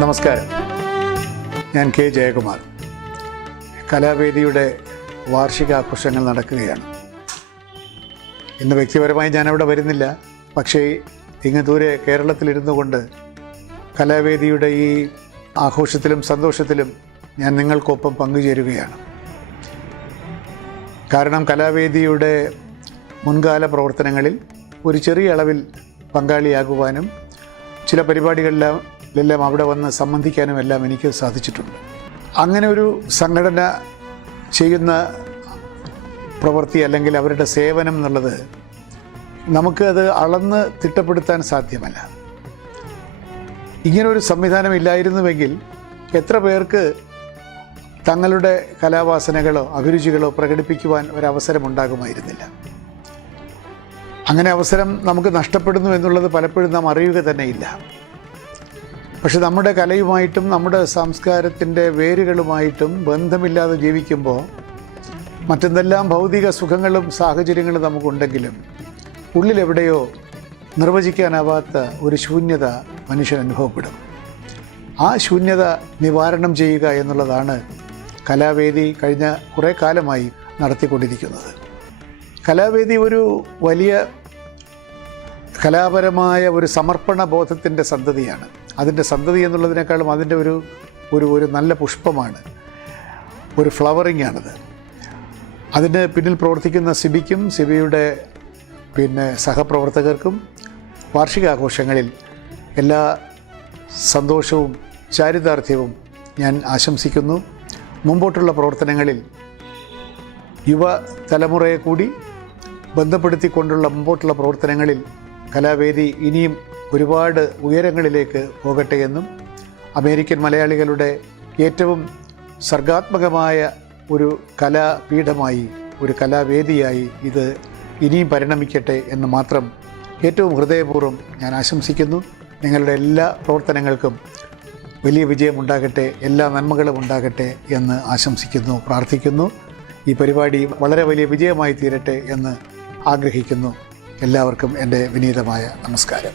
നമസ്കാരം. ഞാൻ കെ ജയകുമാർ. കലാവേദിയുടെ വാർഷികാഘോഷങ്ങൾ നടക്കുകയാണ്. ഇന്ന് വ്യക്തിപരമായി ഞാനവിടെ വരുന്നില്ല. പക്ഷേ ഇങ്ങ് ദൂരെ കേരളത്തിലിരുന്നു കൊണ്ട് കലാവേദിയുടെ ഈ ആഘോഷത്തിലും സന്തോഷത്തിലും ഞാൻ നിങ്ങൾക്കൊപ്പം പങ്കുചേരുകയാണ്. കാരണം കലാവേദിയുടെ മുൻകാല പ്രവർത്തനങ്ങളിൽ ഒരു ചെറിയ അളവിൽ പങ്കാളിയാകുവാനും ചില പരിപാടികളിലെല്ലാം അവിടെ വന്ന് സംബന്ധിക്കാനും എല്ലാം എനിക്ക് സാധിച്ചിട്ടുണ്ട്. അങ്ങനെ ഒരു സംഘടന ചെയ്യുന്ന പ്രവൃത്തി അല്ലെങ്കിൽ അവരുടെ സേവനം എന്നുള്ളത് നമുക്കത് അളന്ന് തിട്ടപ്പെടുത്താൻ സാധ്യമല്ല. ഇങ്ങനൊരു സംവിധാനം ഇല്ലായിരുന്നുവെങ്കിൽ എത്ര പേർക്ക് തങ്ങളുടെ കലാവാസനകളോ അഭിരുചികളോ പ്രകടിപ്പിക്കുവാൻ ഒരവസരമുണ്ടാകുമായിരുന്നില്ല. അങ്ങനെ അവസരം നമുക്ക് നഷ്ടപ്പെടുന്നു എന്നുള്ളത് പലപ്പോഴും നാം അറിയുക തന്നെയില്ല. പക്ഷെ നമ്മുടെ കലയുമായിട്ടും നമ്മുടെ സംസ്കാരത്തിൻ്റെ വേരുകളുമായിട്ടും ബന്ധമില്ലാതെ ജീവിക്കുമ്പോൾ മറ്റെന്തെല്ലാം ഭൗതിക സുഖങ്ങളും സാഹചര്യങ്ങളും നമുക്കുണ്ടെങ്കിലും ഉള്ളിലെവിടെയോ നിർവചിക്കാനാവാത്ത ഒരു ശൂന്യത മനുഷ്യൻ അനുഭവപ്പെടും. ആ ശൂന്യത നിവാരണം ചെയ്യുക എന്നുള്ളതാണ് കലാവേദി കഴിഞ്ഞ കുറേ കാലമായി നടത്തിക്കൊണ്ടിരിക്കുന്നത്. കലാവേദി ഒരു വലിയ കലാപരമായ ഒരു സമർപ്പണ ബോധത്തിൻ്റെ സന്തതിയാണ്. അതിൻ്റെ സന്തതി എന്നുള്ളതിനേക്കാളും അതിൻ്റെ ഒരു നല്ല പുഷ്പമാണ്, ഒരു ഫ്ലവറിംഗ് ആണത്. അതിന് പിന്നിൽ പ്രവർത്തിക്കുന്ന സിബിക്കും സിബിയുടെ സഹപ്രവർത്തകർക്കും വാർഷികാഘോഷങ്ങളിൽ എല്ലാ സന്തോഷവും ചാരിതാർത്ഥ്യവും ഞാൻ ആശംസിക്കുന്നു. മുമ്പോട്ടുള്ള പ്രവർത്തനങ്ങളിൽ യുവതലമുറയെ കൂടി ബന്ധപ്പെടുത്തിക്കൊണ്ടുള്ള മുമ്പോട്ടുള്ള പ്രവർത്തനങ്ങളിൽ കലാവേദി ഇനിയും ഒരുപാട് ഉയരങ്ങളിലേക്ക് പോകട്ടെ എന്നും അമേരിക്കൻ മലയാളികളുടെ ഏറ്റവും സർഗാത്മകമായ ഒരു കലാപീഠമായി, ഒരു കലാവേദിയായി ഇത് ഇനിയും പരിണമിക്കട്ടെ എന്ന് മാത്രം ഏറ്റവും ഹൃദയപൂർവ്വം ഞാൻ ആശംസിക്കുന്നു. നിങ്ങളുടെ എല്ലാ പ്രവർത്തനങ്ങൾക്കും വലിയ വിജയമുണ്ടാകട്ടെ, എല്ലാ നന്മകളും ഉണ്ടാകട്ടെ എന്ന് ആശംസിക്കുന്നു, പ്രാർത്ഥിക്കുന്നു. ഈ പരിപാടി വളരെ വലിയ വിജയമായി തീരട്ടെ എന്ന് ആഗ്രഹിക്കുന്നു. എല്ലാവർക്കും എൻ്റെ വിനീതമായ നമസ്കാരം.